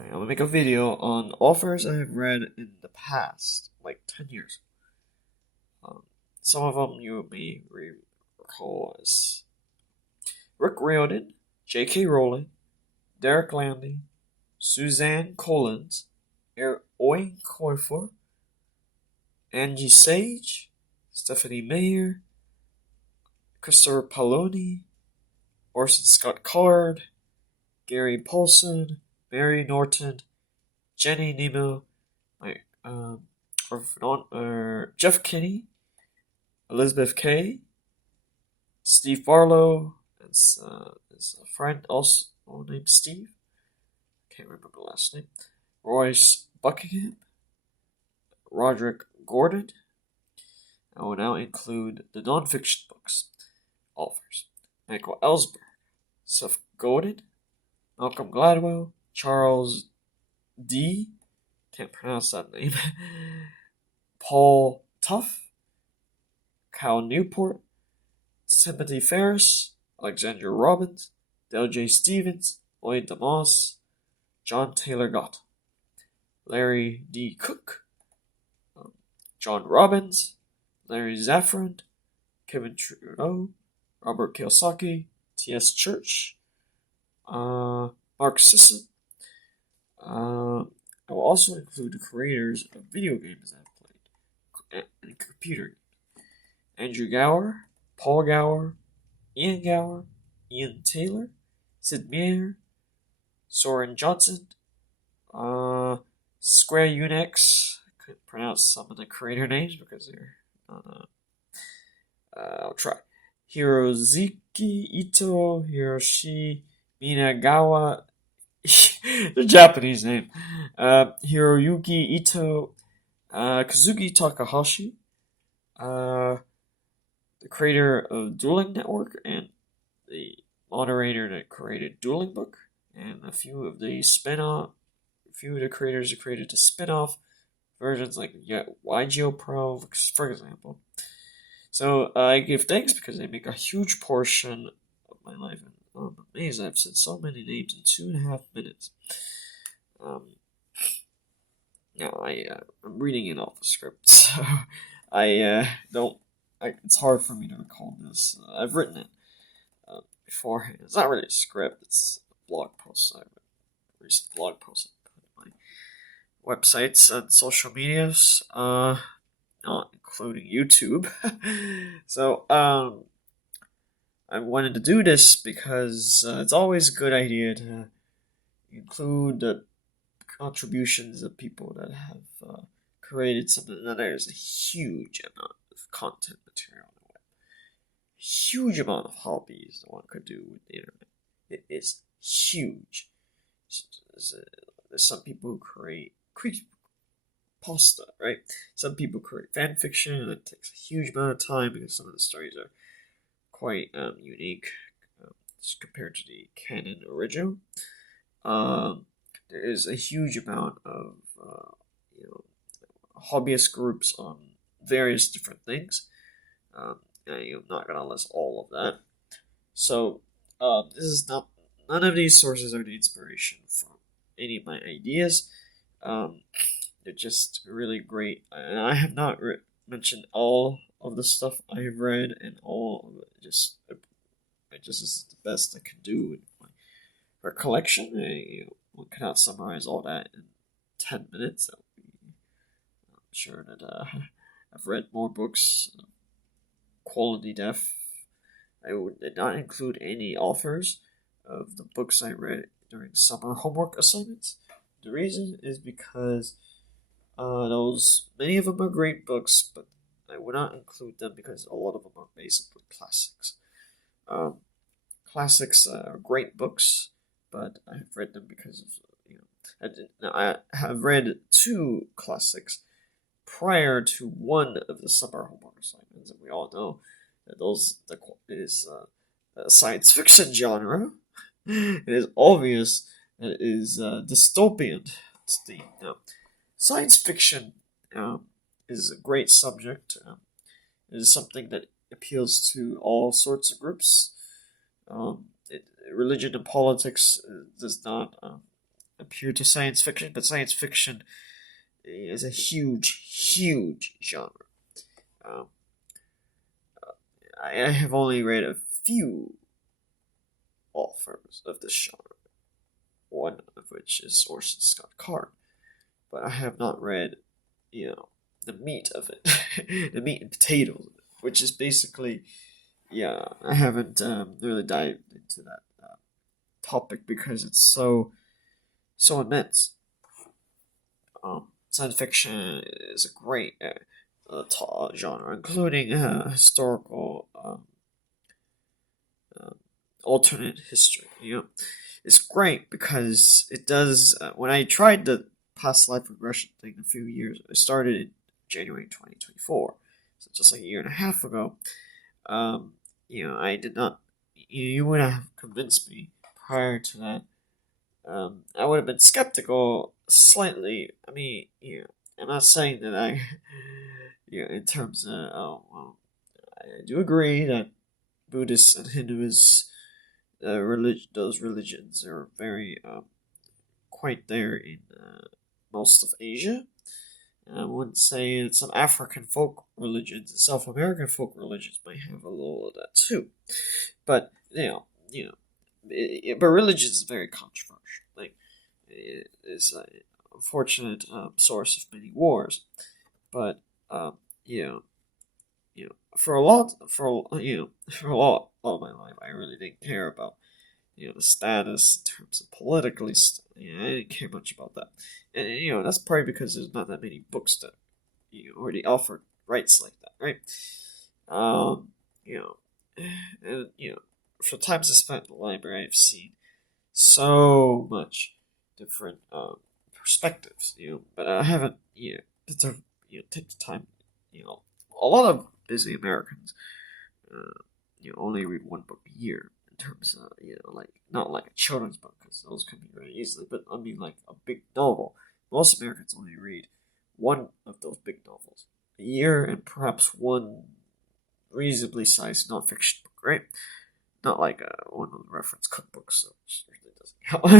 I'm gonna make a video on authors I have read in the past, like 10 years. Um, some of them you may recall as Rick Riordan, J.K. Rowling, Derek Landy, Suzanne Collins, Owen Coifer, Angie Sage, Stephanie Meyer, Christopher Paolini, Orson Scott Card, Gary Paulson, Mary Norton, Jenny Nemo, like Jeff Kinney, Elizabeth Kay, Steve Barlow, is a friend also named Steve. Can't remember the last name. Royce Buckingham, Roderick Gordon. I will now include the nonfiction books authors: Michael Ellsberg, Seth Godin, Malcolm Gladwell, Charles D. Can't pronounce that name. Paul Tough, Cal Newport, Timothy Ferris, Alexandra Robbins, Dale J. Stevens, Lloyd DeMoss, John Taylor Gott, Larry D. Cook, John Robbins, Larry Zaffron, Kevin Trudeau, Robert Kiyosaki, T.S. Church, Mark Sisson. I will also include the creators of video games I've played and computer games: Andrew Gower, Paul Gower, Ian Taylor, Sid Meier, Soren Johnson, Square Unix. I couldn't pronounce some of the creator names because they're not. I'll try. Hirozuki Ito, Hiroshi Minagawa. The Japanese name. Hiroyuki Ito, Kazuki Takahashi, the creator of Dueling Network and the moderator that created Dueling Book, and a few of the creators that created the spin-off versions like YGO Pro, for example. So I give thanks because they make a huge portion of my life. And I'm amazed I've said so many names in 2.5 minutes. Now I'm reading it off the script, so I don't. It's hard for me to recall this. I've written it beforehand. It's not really a script. It's a blog post. A recent blog post I put on my websites and social medias. Not including YouTube. So I wanted to do this because it's always a good idea to include the contributions of people that have created something. Now, there's a huge amount of content material on the web, huge amount of hobbies that one could do with the internet. It is huge. There's some people who create pasta, right? Some people create fan fiction, and it takes a huge amount of time because some of the stories are quite unique compared to the canon original. There is a huge amount of hobbyist groups on various different things. I'm not gonna list all of that. So this is not. None of these sources are the inspiration from any of my ideas. They're just really great, and I have not mentioned all of the stuff I've read, and all of it just is the best I can do in my recollection. One cannot summarize all that in 10 minutes. I'm sure that I've read more books, quality depth. I did not include any authors of the books I read during summer homework assignments. The reason is because many of them are great books, but I would not include them because a lot of them are basically classics. Classics are great books, but I've read them because of I have read 2 classics prior to one of the summer homework assignments, and we all know that is a science fiction genre. It is obvious that it is dystopian. Science fiction is a great subject. It is something that appeals to all sorts of groups. Religion and politics does not appear to science fiction, but science fiction is a huge genre. Um, I have only read a few authors of this genre, one of which is Orson Scott Card, but I have not read, the meat of it, the meat and potatoes of it, which is basically, I haven't really dived into that topic because it's so immense. Science fiction is a great genre, including historical alternate history. It's great because it does. When I tried the past life regression thing a few years, I started in January 2024, so just like a year and a half ago. I did not. You would have convinced me prior to that. I would have been skeptical slightly. I mean, I'm not saying that I, in terms of, I do agree that Buddhists and Hindus, those religions are very, quite there in most of Asia. I wouldn't say that some African folk religions and South American folk religions might have a little of that too, but but religion is very controversial. Like, it is an unfortunate source of many wars. But for a lot, for a lot of my life, I really didn't care about the status in terms of politically. I didn't care much about that, and that's probably because there's not that many books that already offered rights like that, right? And for times I spent in the library, I've seen so much different perspectives, but I haven't, take the time, a lot of busy Americans, only read one book a year in terms of, like, not like a children's book, because those can be read easily, but I mean, like, a big novel. Most Americans only read one of those big novels a year, and perhaps one reasonably sized nonfiction book, right? Not like one of the reference cookbooks, which really doesn't help.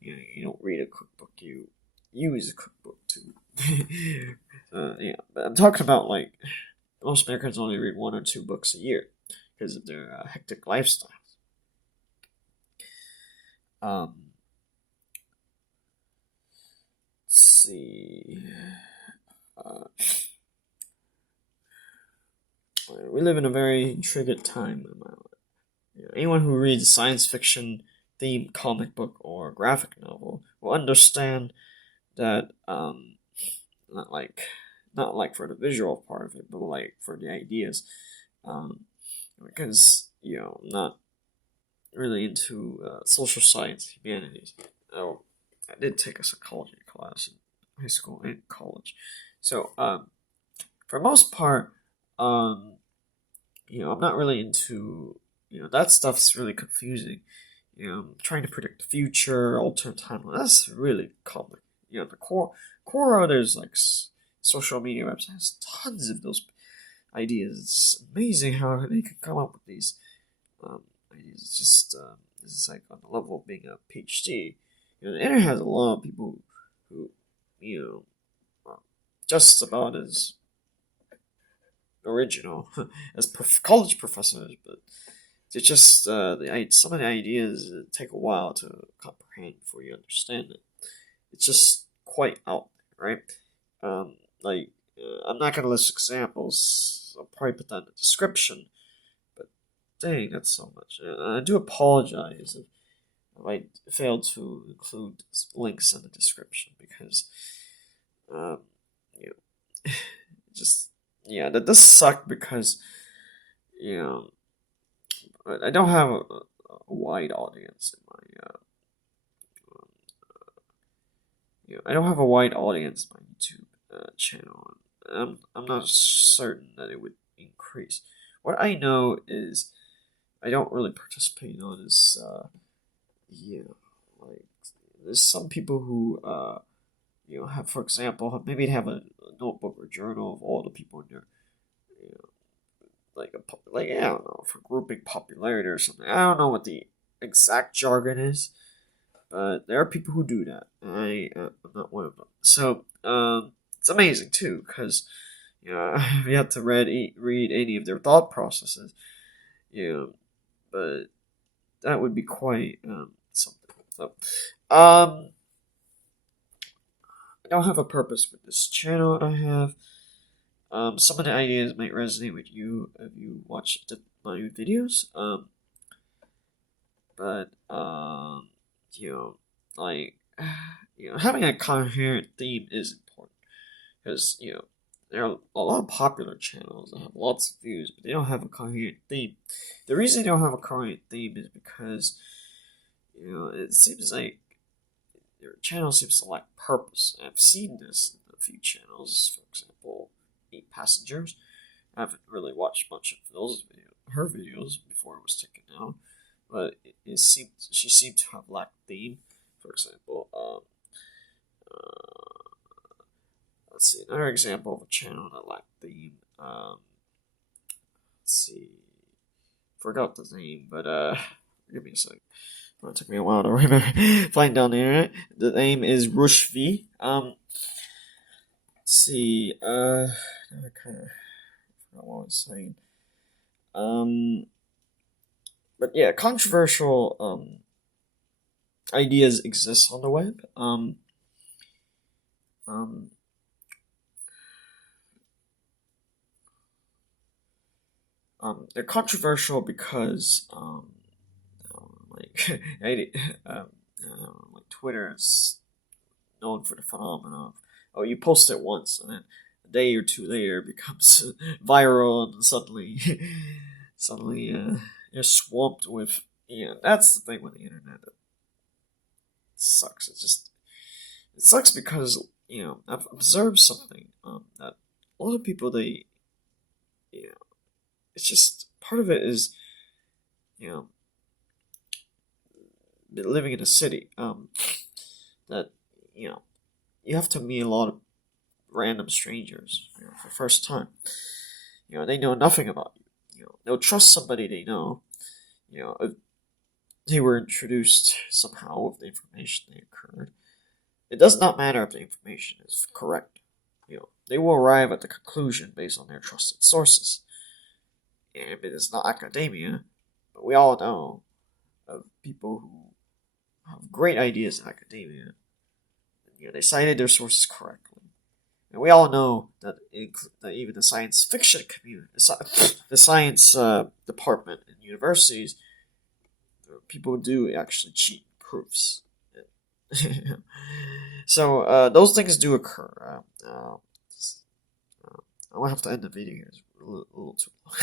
You don't read a cookbook, you use a cookbook to. But I'm talking about, like, most Americans only read one or two books a year because of their hectic lifestyles. Let's see. We live in a very intricate time in my life. Anyone who reads a science fiction themed comic book or graphic novel will understand that not like for the visual part of it, but like for the ideas, because I'm not really into social science, humanities. Oh, I did take a psychology class in high school and college, so for the most part, I'm not really into that stuff's really confusing. Trying to predict the future, alter timeline. That's really complicated. The core there's like social media websites has tons of those ideas. It's amazing how they can come up with these ideas. It's just this is like on the level of being a PhD. The internet has a lot of people who are just about as original as college professors, but they're just some of the ideas take a while to comprehend before you understand it. It's just quite out there, right? I'm not gonna list examples. I'll probably put that in the description. But dang, that's so much. I do apologize if I failed to include links in the description because, you know, just that does suck because I don't have a wide audience in my I don't have a wide audience in my YouTube channel. I'm not certain that it would increase. What I know is I don't really participate on this. Like there's some people who have, for example, maybe they have a notebook or journal of all the people in their like I don't know, for grouping popularity or something. I don't know what the exact jargon is, but there are people who do that. I'm not one of them. So it's amazing too, because if you have to read any of their thought processes, you know, but that would be quite something. So, I don't have a purpose with this channel. I have some of the ideas might resonate with you if you watch my videos. But like having a coherent theme is important because there are a lot of popular channels that have lots of views, but they don't have a coherent theme. The reason they don't have a coherent theme is because it seems like their channel seems to lack purpose. I've seen this in a few channels, for example, 8Passengers. I haven't really watched much of her videos before it was taken down, but she seemed to have lacked theme. For example, let's see another example of a channel that lacked theme. Let's see, forgot the name, but give me a sec. It took me a while to remember. Find down the internet. The name is Rushv. Let's see. I kind of forgot what I was saying. But yeah, controversial ideas exist on the web. They're controversial because like like Twitter is known for the phenomenon of you post it once and then a day or two later it becomes viral and suddenly you're swamped with that's the thing with the internet. It sucks. It sucks because I've observed something that a lot of people it's just part of it is living in a city that you have to meet a lot of random strangers for the first time. They know nothing about you. They'll trust somebody they know. If they were introduced somehow with the information they occurred, it does not matter if the information is correct. They will arrive at the conclusion based on their trusted sources. And it is not academia, but we all know of people who have great ideas in academia. They cited their sources correctly. And we all know that even the science fiction community, the science department in universities, people do actually cheat proofs. So those things do occur. I'm gonna have to end the video here. It's a little too long.